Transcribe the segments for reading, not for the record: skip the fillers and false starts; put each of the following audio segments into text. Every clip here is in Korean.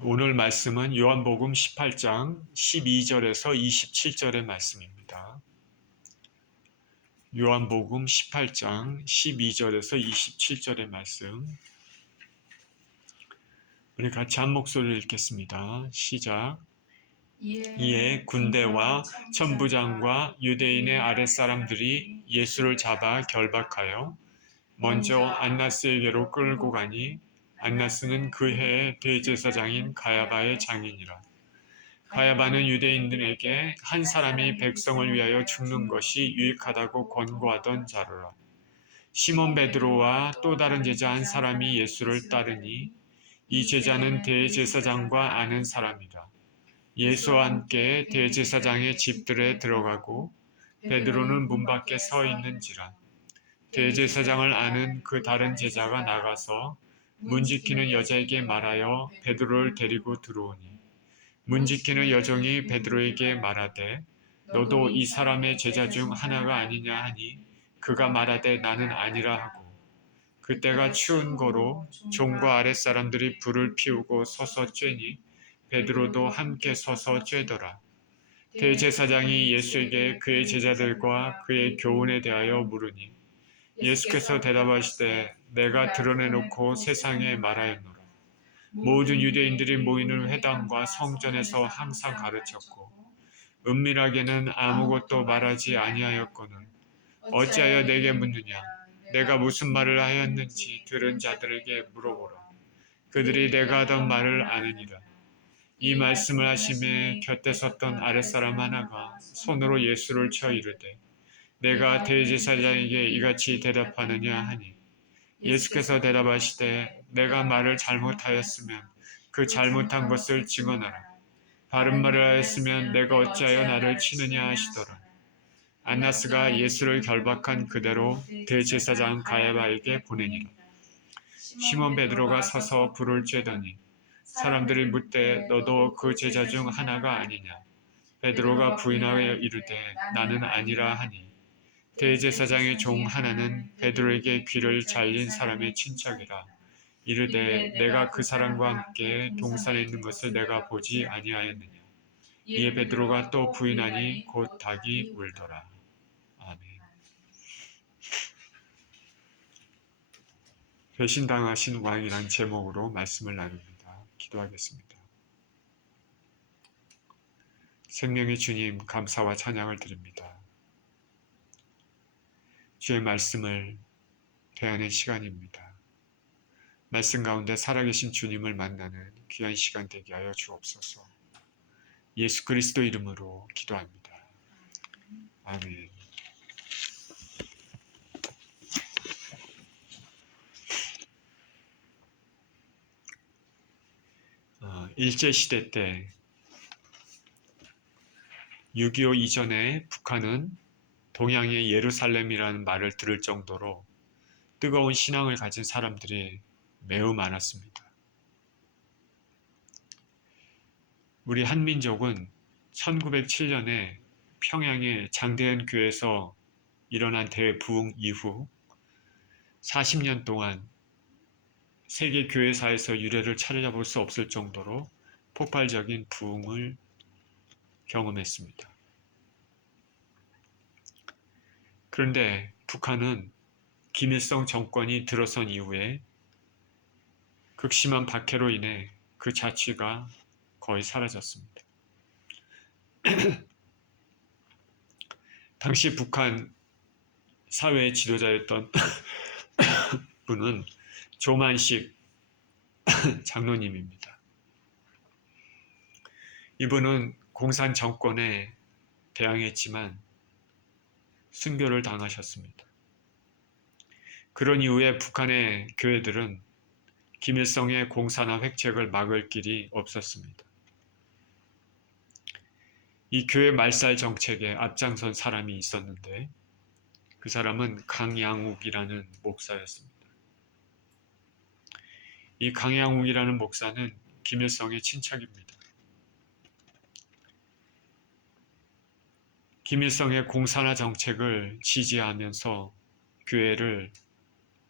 오늘 말씀은 요한복음 18장 12절에서 27절의 말씀입니다. 요한복음 18장 12절에서 27절의 말씀. 우리 같이 한 목소리를 읽겠습니다. 시작. 이에 군대와 천부장과 유대인의 아랫사람들이 예수를 잡아 결박하여 먼저 안나스에게로 끌고 가니 안나스는 그 해의 대제사장인 가야바의 장인이라. 가야바는 유대인들에게 한 사람이 백성을 위하여 죽는 것이 유익하다고 권고하던 자로라. 시몬 베드로와 또 다른 제자 한 사람이 예수를 따르니 이 제자는 대제사장과 아는 사람이라. 예수와 함께 대제사장의 집들에 들어가고 베드로는 문 밖에 서 있는지라. 대제사장을 아는 그 다른 제자가 나가서 문 지키는 여자에게 말하여 베드로를 데리고 들어오니 문 지키는 여종이 베드로에게 말하되 너도 이 사람의 제자 중 하나가 아니냐 하니 그가 말하되 나는 아니라 하고 그때가 추운 거로 종과 아랫사람들이 불을 피우고 서서 쬐니 베드로도 함께 서서 쬐더라. 대제사장이 예수에게 그의 제자들과 그의 교훈에 대하여 물으니 예수께서 대답하시되 내가 드러내놓고 세상에 말하였노라. 모든 유대인들이 모이는 회당과 성전에서 항상 가르쳤고 은밀하게는 아무것도 말하지 아니하였거늘 어찌하여 내게 묻느냐. 내가 무슨 말을 하였는지 들은 자들에게 물어보라. 그들이 내가 하던 말을 아느니라. 이 말씀을 하심에 곁에 섰던 아랫사람 하나가 손으로 예수를 쳐 이르되 내가 대제사장에게 이같이 대답하느냐 하니 예수께서 대답하시되 내가 말을 잘못하였으면 그 잘못한 것을 증언하라. 바른 말을 하였으면 내가 어찌하여 나를 치느냐 하시더라. 안나스가 예수를 결박한 그대로 대제사장 가야바에게 보내니라. 시몬 베드로가 서서 불을 쬐더니 사람들이 묻되 너도 그 제자 중 하나가 아니냐. 베드로가 부인하여 이르되 나는 아니라 하니 대제사장의 종 하나는 베드로에게 귀를 잘린 사람의 친척이라. 이르되 내가 그 사람과 함께 동산에 있는 것을 내가 보지 아니하였느냐. 이에 베드로가 또 부인하니 곧 닭이 울더라. 아멘. 배신당하신 왕이란 제목으로 말씀을 나눕니다. 기도하겠습니다. 생명의 주님, 감사와 찬양을 드립니다. 주의 말씀을 대하는 시간입니다. 말씀 가운데 살아계신 주님을 만나는 귀한 시간 되게 하여 주옵소서. 예수 그리스도 이름으로 기도합니다. 아멘. 일제시대 때 6.25 이전에 북한은 동양의 예루살렘이라는 말을 들을 정도로 뜨거운 신앙을 가진 사람들이 매우 많았습니다. 우리 한민족은 1907년에 평양의 장대현 교회에서 일어난 대부흥 이후 40년 동안 세계 교회사에서 유례를 찾아볼 수 없을 정도로 폭발적인 부흥을 경험했습니다. 그런데 북한은 김일성 정권이 들어선 이후에 극심한 박해로 인해 그 자취가 거의 사라졌습니다. 당시 북한 사회의 지도자였던 분은 조만식 장로님입니다. 이분은 공산 정권에 대항했지만 순교를 당하셨습니다. 그런 이후에 북한의 교회들은 김일성의 공산화 획책을 막을 길이 없었습니다. 이 교회 말살 정책에 앞장선 사람이 있었는데 그 사람은 강양욱이라는 목사였습니다. 이 강양욱이라는 목사는 김일성의 친척입니다. 김일성의 공산화 정책을 지지하면서 교회를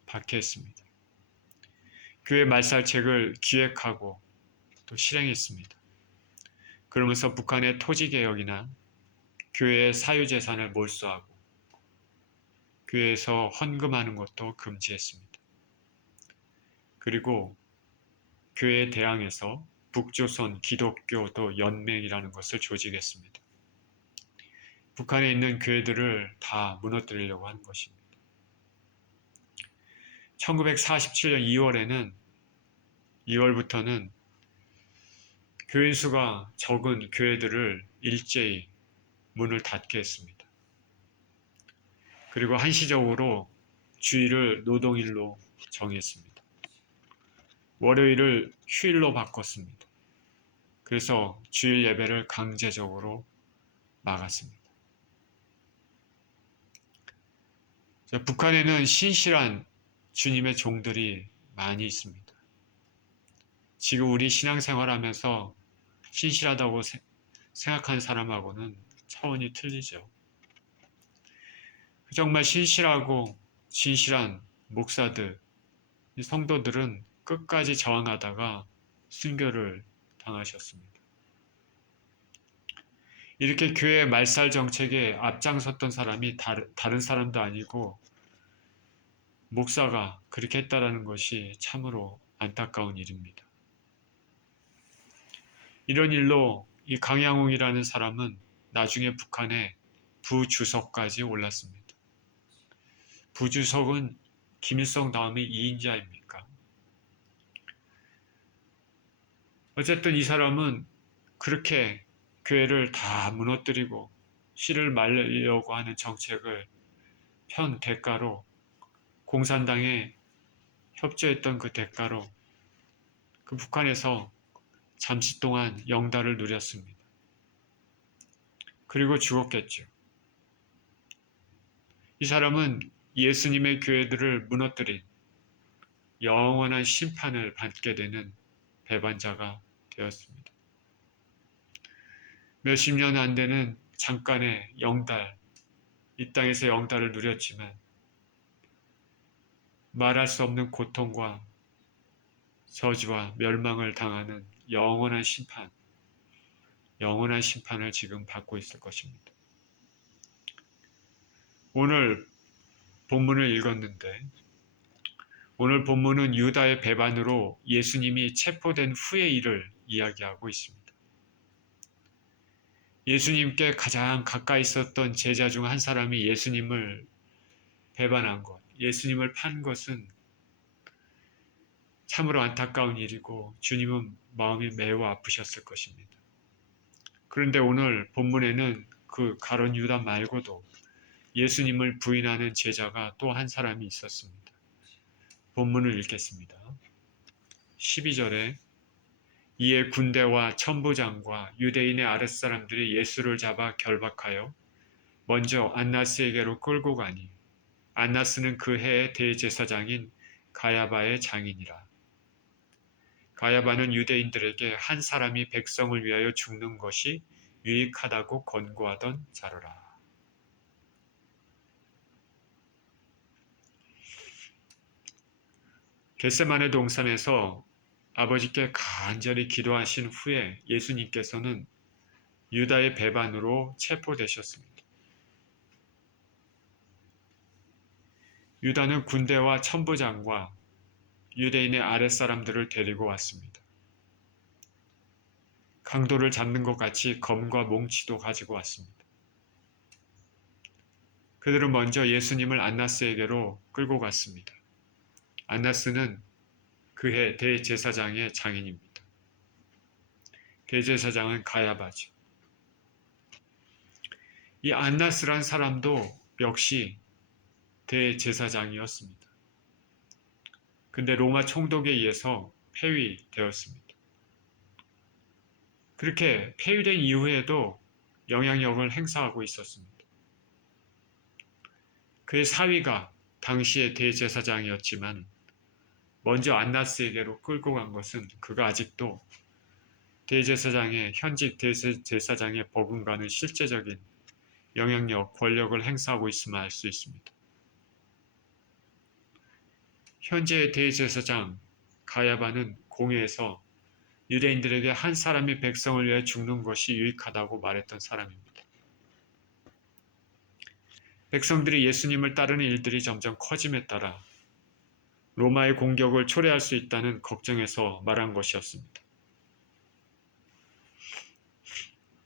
박해했습니다. 교회 말살책을 기획하고 또 실행했습니다. 그러면서 북한의 토지개혁이나 교회의 사유재산을 몰수하고 교회에서 헌금하는 것도 금지했습니다. 그리고 교회에 대항해서 북조선 기독교도 연맹이라는 것을 조직했습니다. 북한에 있는 교회들을 다 무너뜨리려고 하는 것입니다. 1947년 2월부터는 교인 수가 적은 교회들을 일제히 문을 닫게 했습니다. 그리고 한시적으로 주일을 노동일로 정했습니다. 월요일을 휴일로 바꿨습니다. 그래서 주일 예배를 강제적으로 막았습니다. 북한에는 신실한 주님의 종들이 많이 있습니다. 지금 우리 신앙생활하면서 신실하다고 생각하는 사람하고는 차원이 틀리죠. 정말 신실하고 진실한 목사들, 성도들은 끝까지 저항하다가 순교를 당하셨습니다. 이렇게 교회 말살 정책에 앞장섰던 사람이 다른 사람도 아니고 목사가 그렇게 했다라는 것이 참으로 안타까운 일입니다. 이런 일로 이 강양웅이라는 사람은 나중에 북한의 부주석까지 올랐습니다. 부주석은 김일성 다음에 2인자입니까? 어쨌든 이 사람은 그렇게 교회를 다 무너뜨리고 씨를 말리려고 하는 정책을 편 대가로 공산당에 협조했던 그 대가로 그 북한에서 잠시 동안 영달을 누렸습니다. 그리고 죽었겠죠. 이 사람은 예수님의 교회들을 무너뜨린 영원한 심판을 받게 되는 배반자가 되었습니다. 몇십 년 안 되는 잠깐의 영달, 이 땅에서 영달을 누렸지만 말할 수 없는 고통과 저주와 멸망을 당하는 영원한 심판을 지금 받고 있을 것입니다. 오늘 본문을 읽었는데 오늘 본문은 유다의 배반으로 예수님이 체포된 후의 일을 이야기하고 있습니다. 예수님께 가장 가까이 있었던 제자 중 한 사람이 예수님을 배반한 것, 예수님을 판 것은 참으로 안타까운 일이고 주님은 마음이 매우 아프셨을 것입니다. 그런데 오늘 본문에는 그 가룟 유다 말고도 예수님을 부인하는 제자가 또 한 사람이 있었습니다. 본문을 읽겠습니다. 12절에 이에 군대와 천부장과 유대인의 아랫사람들이 예수를 잡아 결박하여 먼저 안나스에게로 끌고 가니 안나스는 그 해의 대제사장인 가야바의 장인이라. 가야바는 유대인들에게 한 사람이 백성을 위하여 죽는 것이 유익하다고 권고하던 자로라. 겟세마네 동산에서 아버지께 간절히 기도하신 후에 예수님께서는 유다의 배반으로 체포되셨습니다. 유다는 군대와 천부장과 유대인의 아랫사람들을 데리고 왔습니다. 강도를 잡는 것 같이 검과 몽치도 가지고 왔습니다. 그들은 먼저 예수님을 안나스에게로 끌고 갔습니다. 안나스는 그해 대제사장의 장인입니다. 대제사장은 가야바죠. 이 안나스란 사람도 역시 대제사장이었습니다. 근데 로마 총독에 의해서 폐위되었습니다. 그렇게 폐위된 이후에도 영향력을 행사하고 있었습니다. 그의 사위가 당시의 대제사장이었지만 먼저 안나스에게로 끌고 간 것은 그가 아직도 대제사장의 현직 대제사장의 버금가는 실제적인 영향력, 권력을 행사하고 있음을 알 수 있습니다. 현재의 대제사장 가야바는 공회에서 유대인들에게 한 사람이 백성을 위해 죽는 것이 유익하다고 말했던 사람입니다. 백성들이 예수님을 따르는 일들이 점점 커짐에 따라 로마의 공격을 초래할 수 있다는 걱정에서 말한 것이었습니다.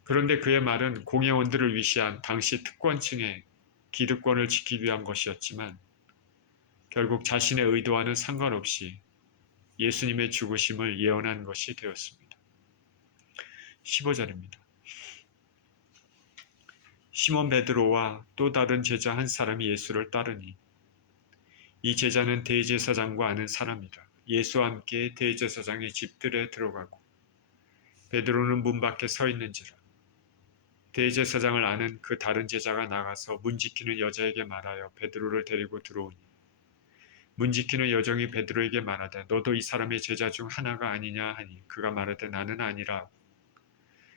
그런데 그의 말은 공회원들을 위시한 당시 특권층의 기득권을 지키기 위한 것이었지만 결국 자신의 의도와는 상관없이 예수님의 죽으심을 예언한 것이 되었습니다. 15절입니다. 시몬 베드로와 또 다른 제자 한 사람이 예수를 따르니 이 제자는 대제사장과 아는 사람이라. 예수와 함께 대제사장의 집들에 들어가고 베드로는 문 밖에 서 있는지라. 대제사장을 아는 그 다른 제자가 나가서 문 지키는 여자에게 말하여 베드로를 데리고 들어오니 문 지키는 여종이 베드로에게 말하되 너도 이 사람의 제자 중 하나가 아니냐 하니 그가 말하되 나는 아니라.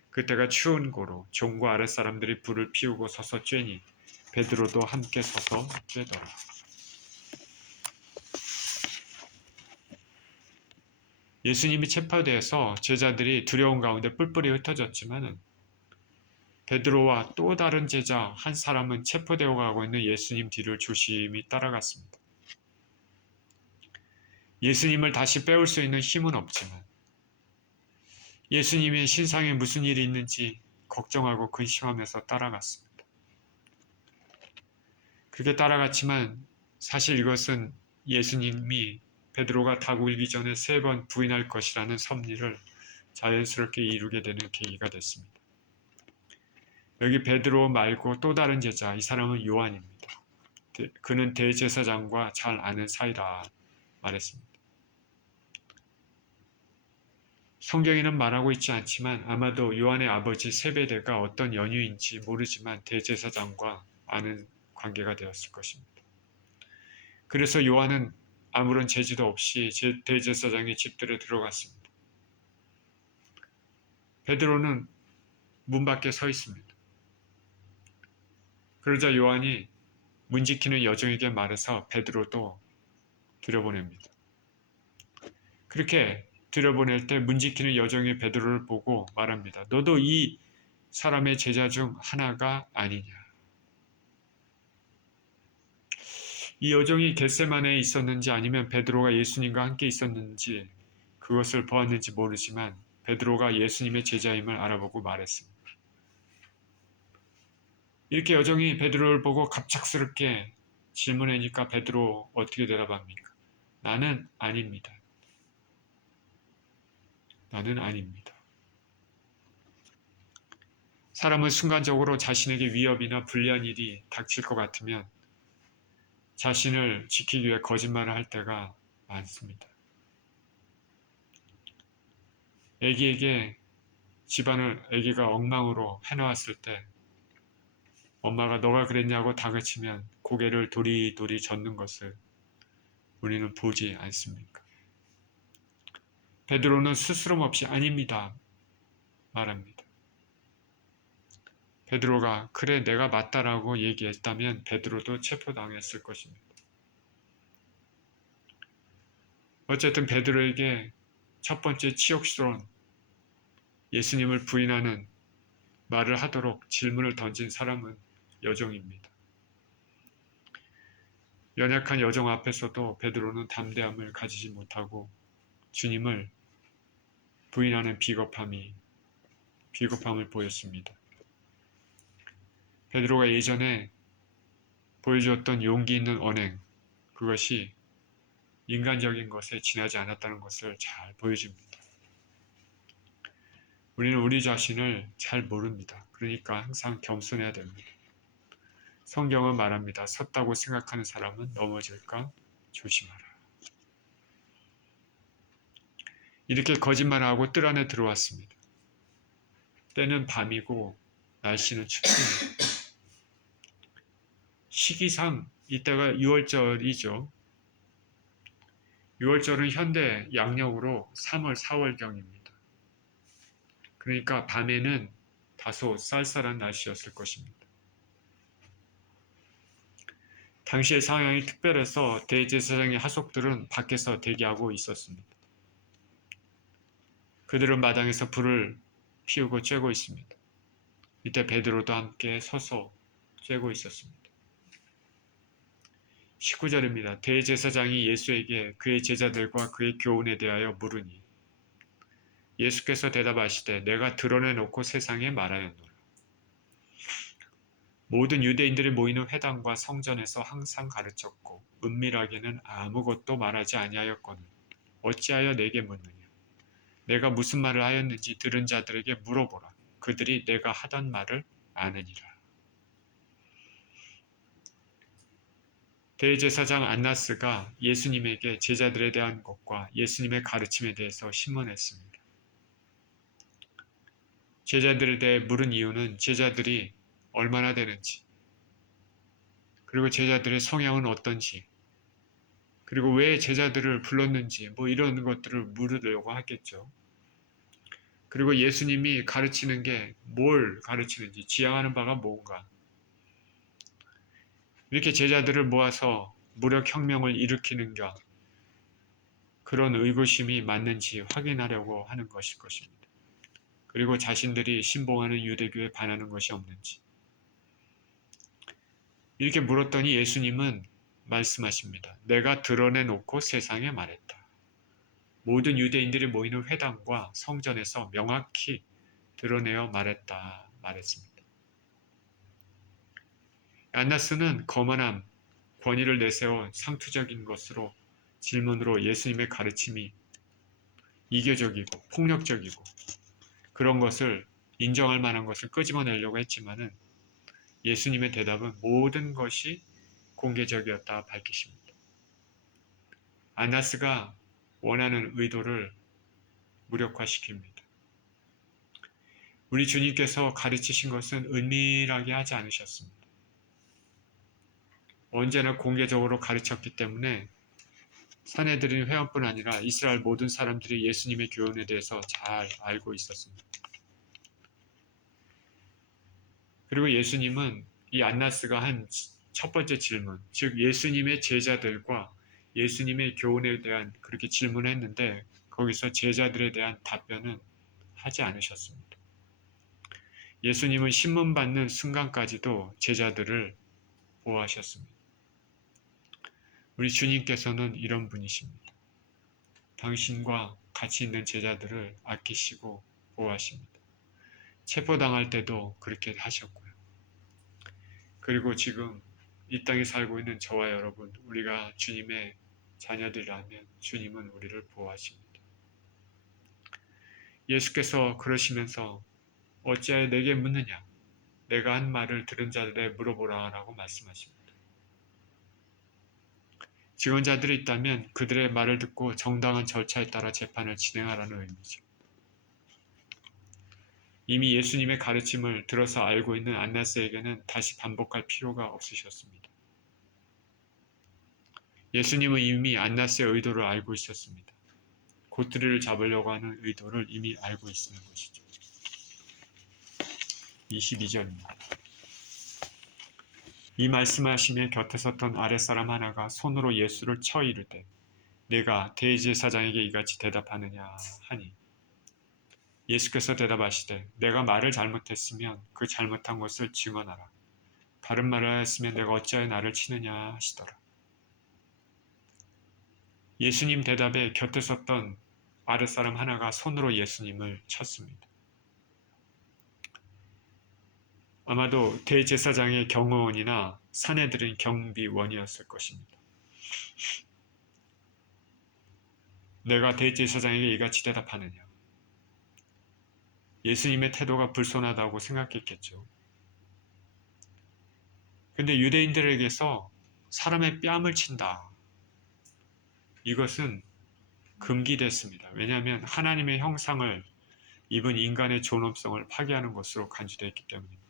그때가 추운 고로 종과 아랫사람들이 불을 피우고 서서 쬐니 베드로도 함께 서서 쬐더라. 예수님이 체포되어서 제자들이 두려운 가운데 뿔뿔이 흩어졌지만 베드로와 또 다른 제자 한 사람은 체포되어 가고 있는 예수님 뒤를 조심히 따라갔습니다. 예수님을 다시 빼올 수 있는 힘은 없지만 예수님의 신상에 무슨 일이 있는지 걱정하고 근심하면서 따라갔습니다. 그게 따라갔지만 사실 이것은 예수님이 베드로가 닭 울기 전에 3번 부인할 것이라는 섭리를 자연스럽게 이루게 되는 계기가 됐습니다. 여기 베드로 말고 또 다른 제자, 이 사람은 요한입니다. 그는 대제사장과 잘 아는 사이라 말했습니다. 성경에는 말하고 있지 않지만 아마도 요한의 아버지 세베대가 어떤 연유인지 모르지만 대제사장과 아는 관계가 되었을 것입니다. 그래서 요한은 아무런 제지도 없이 대제사장의 집들에 들어갔습니다. 베드로는 문 밖에 서 있습니다. 그러자 요한이 문 지키는 여종에게 말해서 베드로도 들여보냅니다. 그렇게 들여보낼 때 문 지키는 여종이 베드로를 보고 말합니다. 너도 이 사람의 제자 중 하나가 아니냐. 이 여종이 겟세마네에 있었는지 아니면 베드로가 예수님과 함께 있었는지 그것을 보았는지 모르지만 베드로가 예수님의 제자임을 알아보고 말했습니다. 이렇게 여종이 베드로를 보고 갑작스럽게 질문하니까 베드로 어떻게 대답합니까? 나는 아닙니다. 나는 아닙니다. 사람은 순간적으로 자신에게 위협이나 불리한 일이 닥칠 것 같으면 자신을 지키기 위해 거짓말을 할 때가 많습니다. 아기에게 집안을 아기가 엉망으로 해놓았을 때 엄마가 너가 그랬냐고 다그치면 고개를 도리도리 젓는 것을 우리는 보지 않습니까? 베드로는 스스럼 없이 아닙니다 말합니다. 베드로가 그래 내가 맞다라고 얘기했다면 베드로도 체포당했을 것입니다. 어쨌든 베드로에게 첫 번째 치욕스러운 예수님을 부인하는 말을 하도록 질문을 던진 사람은 여종입니다. 연약한 여종 앞에서도 베드로는 담대함을 가지지 못하고 주님을 부인하는 비겁함을 보였습니다. 베드로가 예전에 보여주었던 용기 있는 언행, 그것이 인간적인 것에 지나지 않았다는 것을 잘 보여줍니다. 우리는 우리 자신을 잘 모릅니다. 그러니까 항상 겸손해야 됩니다. 성경은 말합니다. 섰다고 생각하는 사람은 넘어질까 조심하라. 이렇게 거짓말하고 뜰 안에 들어왔습니다. 때는 밤이고 날씨는 춥습니다. 시기상 이때가 6월절이죠. 6월절은 현대 양력으로 3월, 4월경입니다. 그러니까 밤에는 다소 쌀쌀한 날씨였을 것입니다. 당시의 상황이 특별해서 대제사장의 하속들은 밖에서 대기하고 있었습니다. 그들은 마당에서 불을 피우고 쬐고 있습니다. 이때 베드로도 함께 서서 쬐고 있었습니다. 19절입니다. 대제사장이 예수에게 그의 제자들과 그의 교훈에 대하여 물으니 예수께서 대답하시되 내가 드러내놓고 세상에 말하였노라. 모든 유대인들이 모이는 회당과 성전에서 항상 가르쳤고 은밀하게는 아무것도 말하지 아니하였거늘 어찌하여 내게 묻느냐. 내가 무슨 말을 하였는지 들은 자들에게 물어보라. 그들이 내가 하던 말을 아느니라. 대제사장 안나스가 예수님에게 제자들에 대한 것과 예수님의 가르침에 대해서 신문했습니다. 제자들에 대해 물은 이유는 제자들이 얼마나 되는지, 그리고 제자들의 성향은 어떤지, 그리고 왜 제자들을 불렀는지 이런 것들을 물으려고 하겠죠. 그리고 예수님이 가르치는 게 뭘 가르치는지, 지향하는 바가 뭔가, 이렇게 제자들을 모아서 무력혁명을 일으키는가, 그런 의구심이 맞는지 확인하려고 하는 것일 것입니다. 그리고 자신들이 신봉하는 유대교에 반하는 것이 없는지. 이렇게 물었더니 예수님은 말씀하십니다. 내가 드러내놓고 세상에 말했다. 모든 유대인들이 모이는 회당과 성전에서 명확히 드러내어 말했습니다. 안나스는 거만함, 권위를 내세워 상투적인 것으로 질문으로 예수님의 가르침이 이교적이고 폭력적이고 그런 것을 인정할 만한 것을 끄집어내려고 했지만은 예수님의 대답은 모든 것이 공개적이었다 밝히십니다. 안나스가 원하는 의도를 무력화시킵니다. 우리 주님께서 가르치신 것은 은밀하게 하지 않으셨습니다. 언제나 공개적으로 가르쳤기 때문에 산헤드린 회원뿐 아니라 이스라엘 모든 사람들이 예수님의 교훈에 대해서 잘 알고 있었습니다. 그리고 예수님은 이 안나스가 한 첫 번째 질문, 즉 예수님의 제자들과 예수님의 교훈에 대한 그렇게 질문했는데 거기서 제자들에 대한 답변은 하지 않으셨습니다. 예수님은 신문 받는 순간까지도 제자들을 보호하셨습니다. 우리 주님께서는 이런 분이십니다. 당신과 같이 있는 제자들을 아끼시고 보호하십니다. 체포당할 때도 그렇게 하셨고요. 그리고 지금 이 땅에 살고 있는 저와 여러분, 우리가 주님의 자녀들이라면 주님은 우리를 보호하십니다. 예수께서 그러시면서 어찌하여 내게 묻느냐? 내가 한 말을 들은 자들에 물어보라 라고 말씀하십니다. 증언자들이 있다면 그들의 말을 듣고 정당한 절차에 따라 재판을 진행하라는 의미죠. 이미 예수님의 가르침을 들어서 알고 있는 안나스에게는 다시 반복할 필요가 없으셨습니다. 예수님은 이미 안나스의 의도를 알고 있었습니다. 고트리를 잡으려고 하는 의도를 이미 알고 있는 것이죠. 22절입니다. 이 말씀하시며 곁에 섰던 아랫사람 하나가 손으로 예수를 쳐 이르되 내가 대제사장에게 이같이 대답하느냐 하니 예수께서 대답하시되 내가 말을 잘못했으면 그 잘못한 것을 증언하라. 바른 말을 하였으면 내가 어찌하여 나를 치느냐 하시더라. 예수님 대답에 곁에 섰던 아랫사람 하나가 손으로 예수님을 쳤습니다. 아마도 대제사장의 경호원이나 산헤드린 경비원이었을 것입니다. 내가 대제사장에게 이같이 대답하느냐. 예수님의 태도가 불손하다고 생각했겠죠. 근데 유대인들에게서 사람의 뺨을 친다. 이것은 금기됐습니다. 왜냐하면 하나님의 형상을 입은 인간의 존엄성을 파괴하는 것으로 간주되어 있기 때문입니다.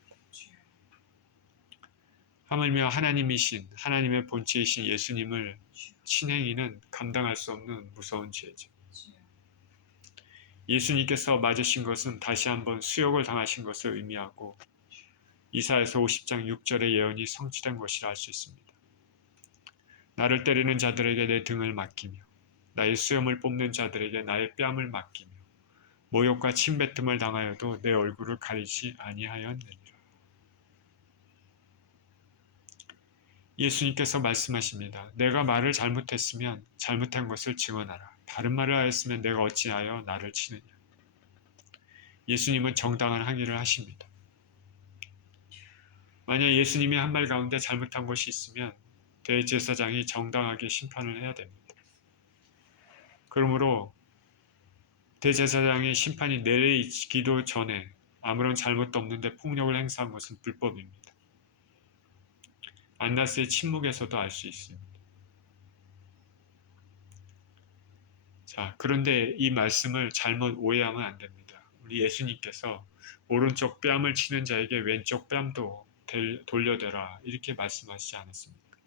하물며 하나님이신 하나님의 본체이신 예수님을 친행이는 감당할 수 없는 무서운 죄죠. 예수님께서 맞으신 것은 다시 한번 수욕을 당하신 것을 의미하고 이사야서 50장 6절의 예언이 성취된 것이라 할 수 있습니다. 나를 때리는 자들에게 내 등을 맡기며 나의 수염을 뽑는 자들에게 나의 뺨을 맡기며 모욕과 침뱉음을 당하여도 내 얼굴을 가리지 아니하였느니라. 예수님께서 말씀하십니다. 내가 말을 잘못했으면 잘못한 것을 증언하라. 바른 말을 하였으면 내가 어찌하여 나를 치느냐. 예수님은 정당한 항의를 하십니다. 만약 예수님이 한 말 가운데 잘못한 것이 있으면 대제사장이 정당하게 심판을 해야 됩니다. 그러므로 대제사장의 심판이 내리기도 전에 아무런 잘못도 없는데 폭력을 행사한 것은 불법입니다. 안나스의 침묵에서도 알 수 있습니다. 자, 그런데 이 말씀을 잘못 오해하면 안 됩니다. 우리 예수님께서 오른쪽 뺨을 치는 자에게 왼쪽 뺨도 돌려대라 이렇게 말씀하시지 않았습니까?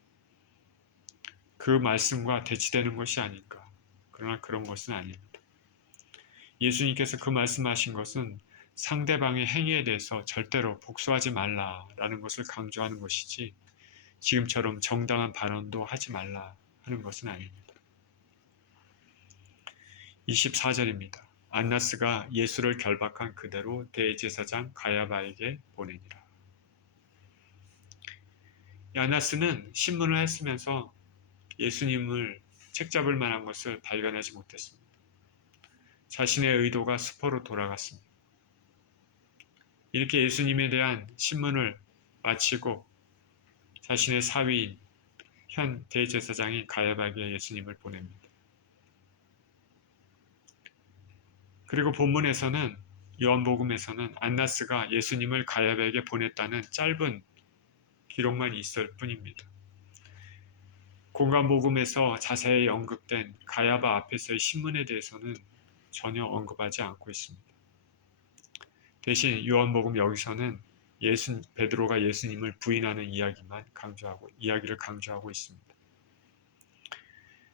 그 말씀과 대치되는 것이 아닌가. 그러나 그런 것은 아닙니다. 예수님께서 그 말씀하신 것은 상대방의 행위에 대해서 절대로 복수하지 말라라는 것을 강조하는 것이지 지금처럼 정당한 발언도 하지 말라 하는 것은 아닙니다. 24절입니다. 안나스가 예수를 결박한 그대로 대제사장 가야바에게 보내니라. 안나스는 신문을 했으면서 예수님을 책잡을 만한 것을 발견하지 못했습니다. 자신의 의도가 수포로 돌아갔습니다. 이렇게 예수님에 대한 신문을 마치고 자신의 사위인 현 대제사장인 가야바에게 예수님을 보냅니다. 그리고 본문에서는 요한복음에서는 안나스가 예수님을 가야바에게 보냈다는 짧은 기록만 있을 뿐입니다. 공간복음에서 자세히 언급된 가야바 앞에서의 신문에 대해서는 전혀 언급하지 않고 있습니다. 대신 요한복음 여기서는 베드로가 예수님을 부인하는 이야기를 강조하고 있습니다.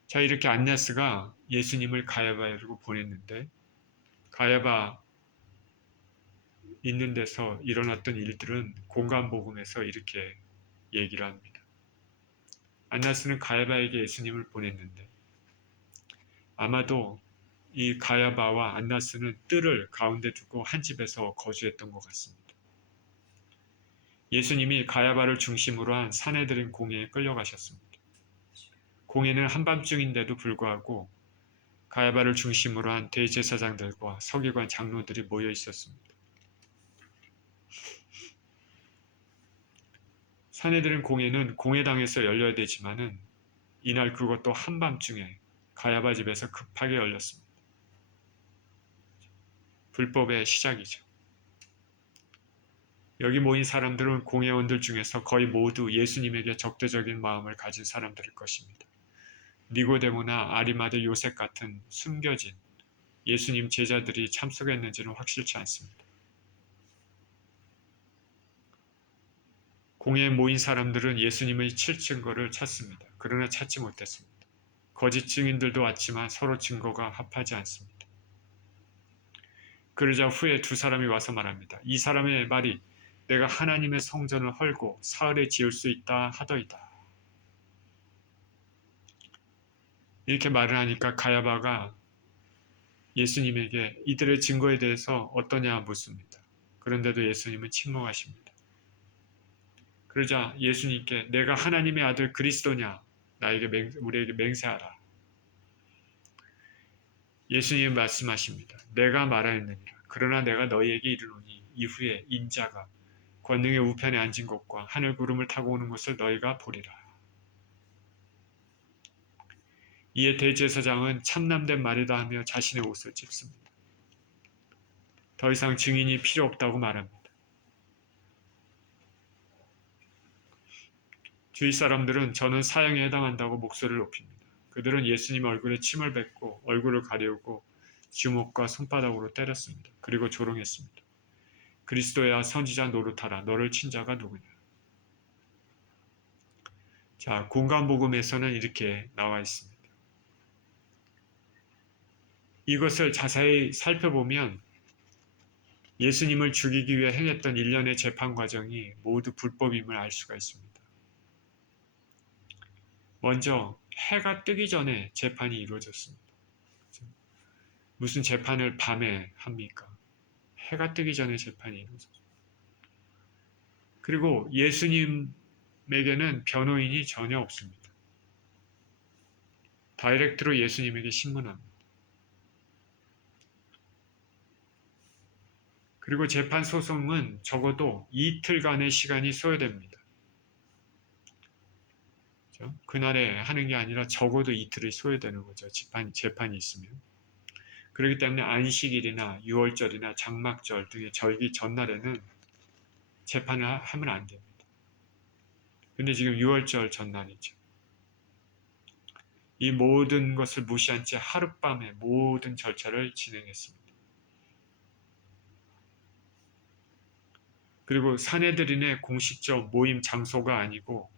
자, 이렇게 안나스가 예수님을 가야바에로 보냈는데 가야바 있는 데서 일어났던 일들은 공간복음에서 이렇게 얘기를 합니다. 안나스는 가야바에게 예수님을 보냈는데 아마도 이 가야바와 안나스는 뜰을 가운데 두고 한 집에서 거주했던 것 같습니다. 예수님이 가야바를 중심으로 한 사내들인 공회에 끌려가셨습니다. 공회는 한밤중인데도 불구하고 가야바를 중심으로 한 대제사장들과 서기관 장로들이 모여 있었습니다. 사내들인 공회는 공회당에서 열려야 되지만은 이날 그것도 한밤중에 가야바 집에서 급하게 열렸습니다. 불법의 시작이죠. 여기 모인 사람들은 공회원들 중에서 거의 모두 예수님에게 적대적인 마음을 가진 사람들일 것입니다. 니고데모나 아리마대 요셉 같은 숨겨진 예수님 제자들이 참석했는지는 확실치 않습니다. 공회에 모인 사람들은 예수님의 칠 증거를 찾습니다. 그러나 찾지 못했습니다. 거짓 증인들도 왔지만 서로 증거가 합하지 않습니다. 그러자 후에 두 사람이 와서 말합니다. 이 사람의 말이 내가 하나님의 성전을 헐고 사흘에 지을 수 있다 하더이다. 이렇게 말을 하니까 가야바가 예수님에게 이들의 증거에 대해서 어떠냐 묻습니다. 그런데도 예수님은 침묵하십니다. 그러자 예수님께 내가 하나님의 아들 그리스도냐 우리에게 맹세하라. 예수님이 말씀하십니다. 내가 말하였느니라. 그러나 내가 너희에게 이르노니 이후에 인자가 권능의 우편에 앉은 것과 하늘 구름을 타고 오는 것을 너희가 보리라. 이에 대제사장은 참남된 말이다 하며 자신의 옷을 찢습니다. 더 이상 증인이 필요 없다고 말합니다. 주위 사람들은 저는 사형에 해당한다고 목소리를 높입니다. 그들은 예수님 얼굴에 침을 뱉고 얼굴을 가리우고 주먹과 손바닥으로 때렸습니다. 그리고 조롱했습니다. 그리스도야 선지자 노릇하라. 너를 친 자가 누구냐. 자, 공간복음에서는 이렇게 나와 있습니다. 이것을 자세히 살펴보면 예수님을 죽이기 위해 행했던 일련의 재판 과정이 모두 불법임을 알 수가 있습니다. 먼저 해가 뜨기 전에 재판이 이루어졌습니다. 무슨 재판을 밤에 합니까? 해가 뜨기 전에 재판이 이루어져요. 그리고 예수님에게는 변호인이 전혀 없습니다. 다이렉트로 예수님에게 신문합니다. 그리고 재판 소송은 적어도 이틀간의 시간이 소요됩니다. 그렇죠? 그날에 하는 게 아니라 적어도 이틀이 소요되는 거죠. 재판이 있으면. 그렇기 때문에 안식일이나 유월절이나 장막절 등의 절기 전날에는 재판을 하면 안 됩니다. 근데 지금 유월절 전날이죠. 이 모든 것을 무시한 채 하룻밤에 모든 절차를 진행했습니다. 그리고 사내들인의 공식적 모임 장소가 아니고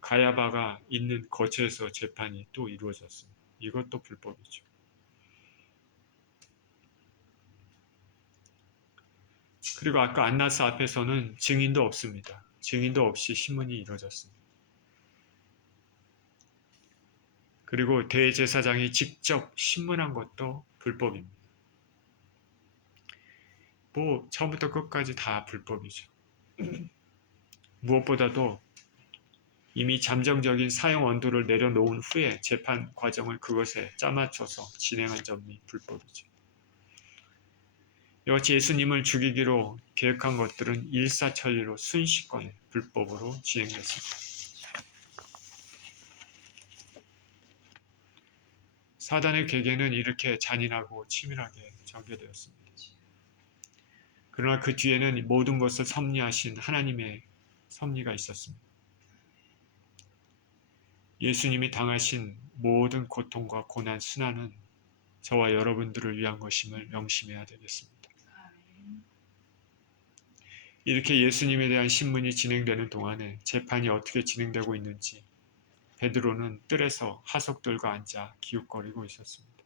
가야바가 있는 거처에서 재판이 또 이루어졌습니다. 이것도 불법이죠. 그리고 아까 안나스 앞에서는 증인도 없습니다. 증인도 없이 신문이 이루어졌습니다. 그리고 대제사장이 직접 신문한 것도 불법입니다. 뭐 처음부터 끝까지 다 불법이죠. 무엇보다도 이미 잠정적인 사형 원도를 내려놓은 후에 재판 과정을 그것에 짜맞춰서 진행한 점이 불법이죠. 이같이 예수님을 죽이기로 계획한 것들은 일사천리로 순식간에 불법으로 진행됐습니다. 사단의 계계는 이렇게 잔인하고 치밀하게 전개되었습니다. 그러나 그 뒤에는 모든 것을 섭리하신 하나님의 섭리가 있었습니다. 예수님이 당하신 모든 고통과 고난, 순환은 저와 여러분들을 위한 것임을 명심해야 되겠습니다. 이렇게 예수님에 대한 신문이 진행되는 동안에 재판이 어떻게 진행되고 있는지 베드로는 뜰에서 하석들과 앉아 기웃거리고 있었습니다.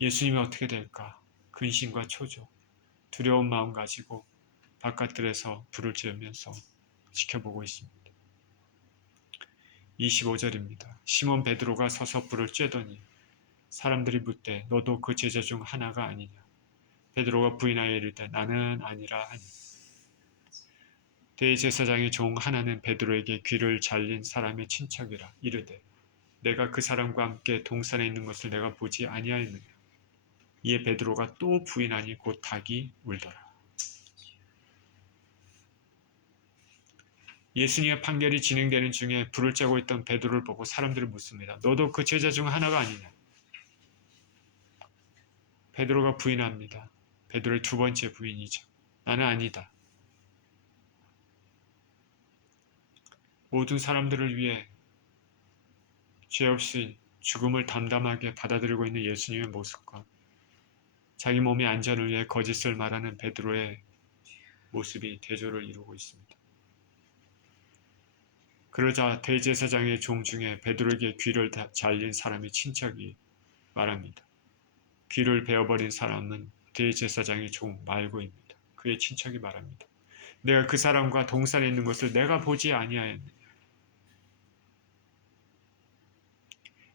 예수님이 어떻게 될까? 근심과 초조, 두려운 마음 가지고 바깥들에서 불을 지으면서 지켜보고 있습니다. 25절입니다. 시몬 베드로가 서서 불을 쬐더니 사람들이 묻되 너도 그 제자 중 하나가 아니냐? 베드로가 부인하여 이르되 나는 아니라 하니. 대제사장의 종 하나는 베드로에게 귀를 잘린 사람의 친척이라 이르되 내가 그 사람과 함께 동산에 있는 것을 내가 보지 아니하였느냐. 이에 베드로가 또 부인하니 곧 닭이 울더라. 예수님의 판결이 진행되는 중에 불을 쬐고 있던 베드로를 보고 사람들이 묻습니다. 너도 그 제자 중 하나가 아니냐? 베드로가 부인합니다. 베드로의 두 번째 부인이죠. 나는 아니다. 모든 사람들을 위해 죄 없이 죽음을 담담하게 받아들이고 있는 예수님의 모습과 자기 몸의 안전을 위해 거짓을 말하는 베드로의 모습이 대조를 이루고 있습니다. 그러자 대제사장의 종 중에 베드로에게 귀를 잘린 사람의 친척이 말합니다. 귀를 베어버린 사람은 대제사장의 종 말고입니다. 그의 친척이 말합니다. 내가 그 사람과 동산에 있는 것을 내가 보지 아니하였느냐.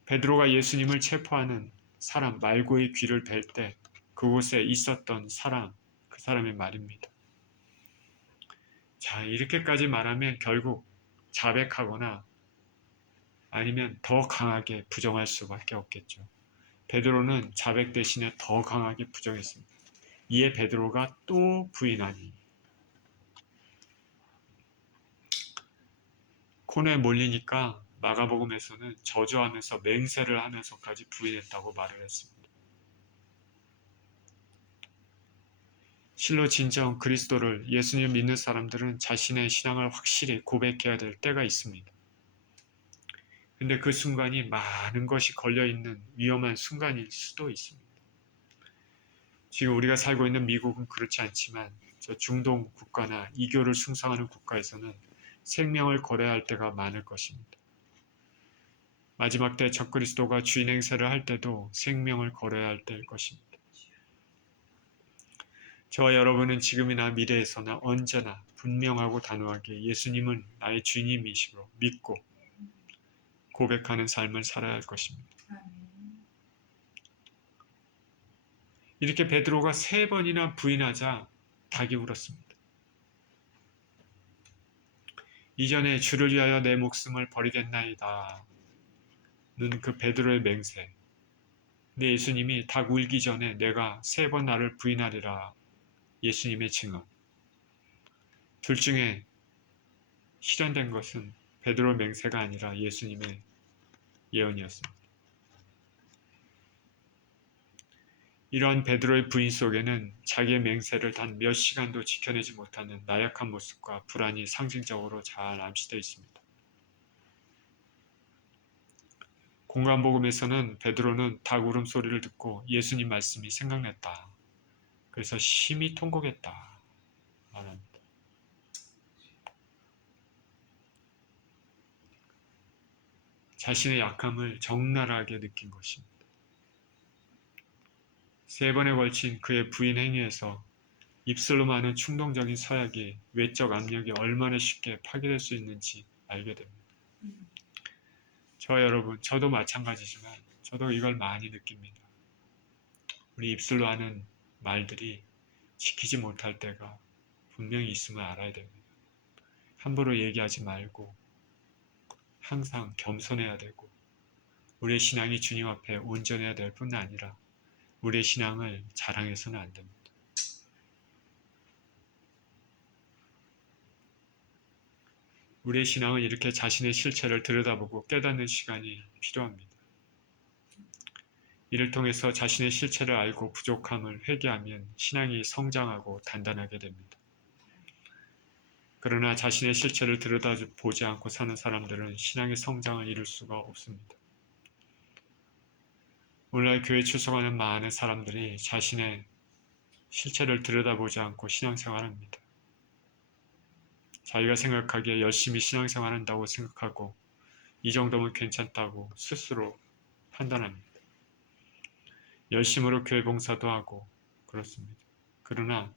베드로가 예수님을 체포하는 사람 말고의 귀를 벨 때 그곳에 있었던 사람, 그 사람의 말입니다. 자, 이렇게까지 말하면 결국 자백하거나 아니면 더 강하게 부정할 수밖에 없겠죠. 베드로는 자백 대신에 더 강하게 부정했습니다. 이에 베드로가 또 부인하니. 코너에 몰리니까 마가복음에서는 저주하면서 맹세를 하면서까지 부인했다고 말을 했습니다. 실로 진정 그리스도를 예수님 믿는 사람들은 자신의 신앙을 확실히 고백해야 될 때가 있습니다. 근데 그 순간이 많은 것이 걸려있는 위험한 순간일 수도 있습니다. 지금 우리가 살고 있는 미국은 그렇지 않지만 저 중동 국가나 이교를 숭상하는 국가에서는 생명을 걸어야 할 때가 많을 것입니다. 마지막 때 적그리스도가 주인 행세를 할 때도 생명을 걸어야 할 때일 것입니다. 저와 여러분은 지금이나 미래에서나 언제나 분명하고 단호하게 예수님은 나의 주님이시로 믿고 고백하는 삶을 살아야 할 것입니다. 이렇게 베드로가 3번이나 부인하자 닭이 울었습니다. 이전에 주를 위하여 내 목숨을 버리겠나이다 는 그 베드로의 맹세. 근데 예수님이 닭 울기 전에 내가 3번 나를 부인하리라, 예수님의 증언. 둘 중에 실현된 것은 베드로의 맹세가 아니라 예수님의 예언이었습니다. 이러한 베드로의 부인 속에는 자기의 맹세를 단 몇 시간도 지켜내지 못하는 나약한 모습과 불안이 상징적으로 잘 암시되어 있습니다. 공관복음에서는 베드로는 닭 울음소리를 듣고 예수님 말씀이 생각났다. 그래서 심히 통곡했다 말합니다. 자신의 약함을 적나라하게 느낀 것입니다. 3번에 걸친 그의 부인 행위에서 입술로 많은 충동적인 서약이 외적 압력이 얼마나 쉽게 파괴될 수 있는지 알게 됩니다. 여러분, 저도 마찬가지지만 저도 이걸 많이 느낍니다. 우리 입술로 하는 말들이 지키지 못할 때가 분명히 있음을 알아야 됩니다. 함부로 얘기하지 말고 항상 겸손해야 되고 우리의 신앙이 주님 앞에 온전해야 될 뿐 아니라 우리의 신앙을 자랑해서는 안 됩니다. 우리의 신앙은 이렇게 자신의 실체를 들여다보고 깨닫는 시간이 필요합니다. 이를 통해서 자신의 실체를 알고 부족함을 회개하면 신앙이 성장하고 단단하게 됩니다. 그러나 자신의 실체를 들여다보지 않고 사는 사람들은 신앙의 성장을 이룰 수가 없습니다. 오늘날 교회 출석하는 많은 사람들이 자신의 실체를 들여다보지 않고 신앙생활합니다. 자기가 생각하기에 열심히 신앙생활한다고 생각하고 이 정도면 괜찮다고 스스로 판단합니다. 열심으로 교회 봉사도 하고 그렇습니다. 그러나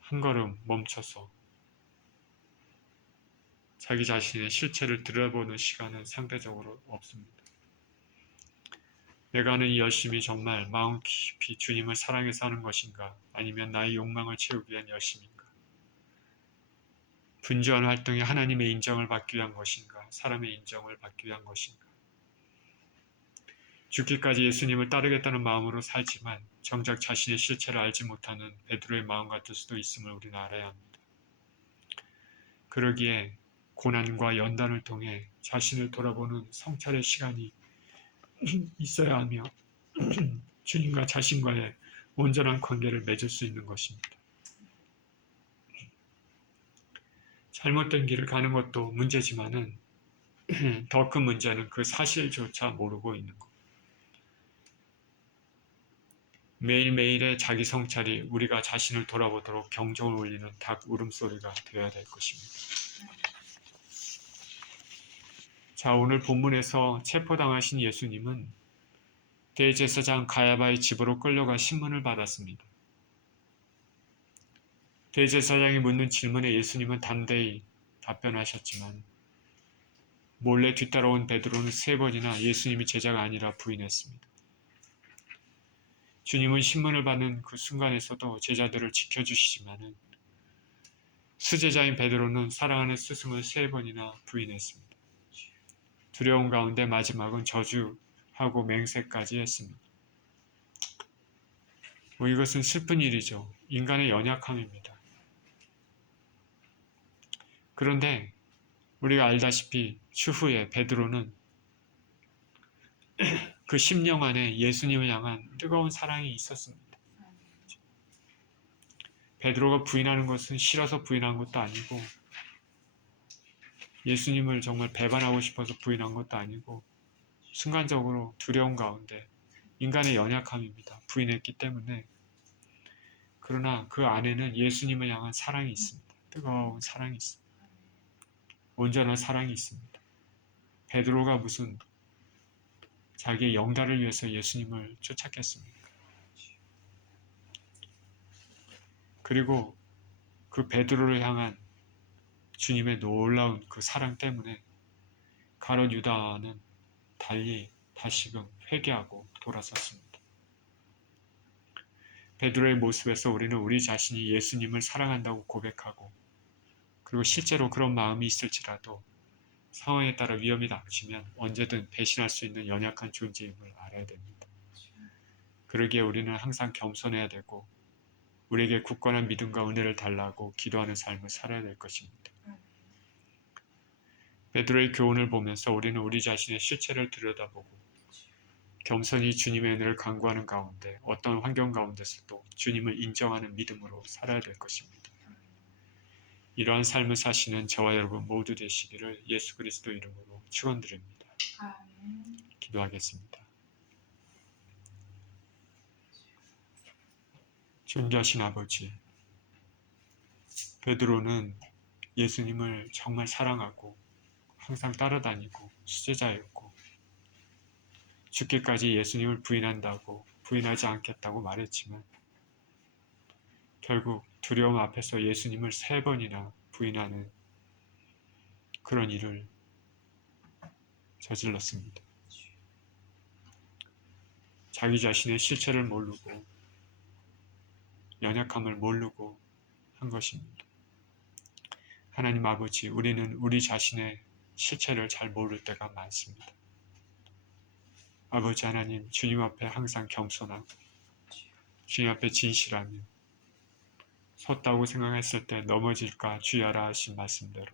한 걸음 멈춰서 자기 자신의 실체를 들여다보는 시간은 상대적으로 없습니다. 내가 하는 이 열심이 정말 마음 깊이 주님을 사랑해서 하는 것인가, 아니면 나의 욕망을 채우기 위한 열심인가? 분주한 활동이 하나님의 인정을 받기 위한 것인가, 사람의 인정을 받기 위한 것인가? 죽기까지 예수님을 따르겠다는 마음으로 살지만 정작 자신의 실체를 알지 못하는 베드로의 마음 같을 수도 있음을 우리는 알아야 합니다. 그러기에 고난과 연단을 통해 자신을 돌아보는 성찰의 시간이 있어야 하며 주님과 자신과의 온전한 관계를 맺을 수 있는 것입니다. 잘못된 길을 가는 것도 문제지만은 더 큰 문제는 그 사실조차 모르고 있는 것. 매일매일의 자기 성찰이 우리가 자신을 돌아보도록 경종을 울리는 닭 울음소리가 되어야 될 것입니다. 자, 오늘 본문에서 체포당하신 예수님은 대제사장 가야바의 집으로 끌려가 신문을 받았습니다. 대제사장이 묻는 질문에 예수님은 담대히 답변하셨지만 몰래 뒤따라온 베드로는 3번이나 예수님이 제자가 아니라 부인했습니다. 주님은 신문을 받는 그 순간에서도 제자들을 지켜주시지만은 수제자인 베드로는 사랑하는 스승을 3번이나 부인했습니다. 두려움 가운데 마지막은 저주하고 맹세까지 했습니다. 이것은 슬픈 일이죠. 인간의 연약함입니다. 그런데 우리가 알다시피 추후에 베드로는 그 심령 안에 예수님을 향한 뜨거운 사랑이 있었습니다. 베드로가 부인하는 것은 싫어서 부인한 것도 아니고 예수님을 정말 배반하고 싶어서 부인한 것도 아니고 순간적으로 두려움 가운데 인간의 연약함입니다. 부인했기 때문에. 그러나 그 안에는 예수님을 향한 사랑이 있습니다. 뜨거운 사랑이 있습니다. 온전한 사랑이 있습니다. 베드로가 무슨 자기의 영달을 위해서 예수님을 쫓았겠습니까? 그리고 그 베드로를 향한 주님의 놀라운 그 사랑 때문에 가룟 유다는 달리 다시금 회개하고 돌아섰습니다. 베드로의 모습에서 우리는 우리 자신이 예수님을 사랑한다고 고백하고 그리고 실제로 그런 마음이 있을지라도 상황에 따라 위험이 닥치면 언제든 배신할 수 있는 연약한 존재임을 알아야 됩니다. 그러기에 우리는 항상 겸손해야 되고 우리에게 굳건한 믿음과 은혜를 달라고 기도하는 삶을 살아야 될 것입니다. 베드로의 교훈을 보면서 우리는 우리 자신의 실체를 들여다보고 겸손히 주님의 은혜를 간구하는 가운데 어떤 환경 가운데서도 주님을 인정하는 믿음으로 살아야 될 것입니다. 이러한 삶을 사시는 저와 여러분 모두 되시기를 예수 그리스도 이름으로 축원드립니다. 기도하겠습니다. 존귀하신 아버지, 베드로는 예수님을 정말 사랑하고 항상 따라다니고 수제자였고 죽기까지 예수님을 부인하지 않겠다고 말했지만 결국 두려움 앞에서 예수님을 3번이나 부인하는 그런 일을 저질렀습니다. 자기 자신의 실체를 모르고 연약함을 모르고 한 것입니다. 하나님 아버지, 우리는 우리 자신의 실체를 잘 모를 때가 많습니다. 아버지 하나님, 주님 앞에 항상 겸손하고 주님 앞에 진실하며 섰다고 생각했을 때 넘어질까 주의하라 하신 말씀대로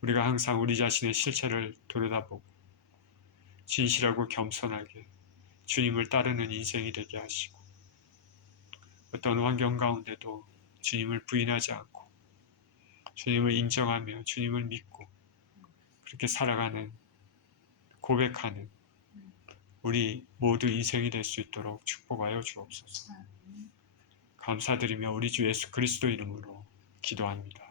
우리가 항상 우리 자신의 실체를 들여다보고 진실하고 겸손하게 주님을 따르는 인생이 되게 하시고 어떤 환경 가운데도 주님을 부인하지 않고 주님을 인정하며 주님을 믿고 그렇게 살아가는 고백하는 우리 모두 인생이 될 수 있도록 축복하여 주옵소서. 감사드리며 우리 주 예수 그리스도 이름으로 기도합니다.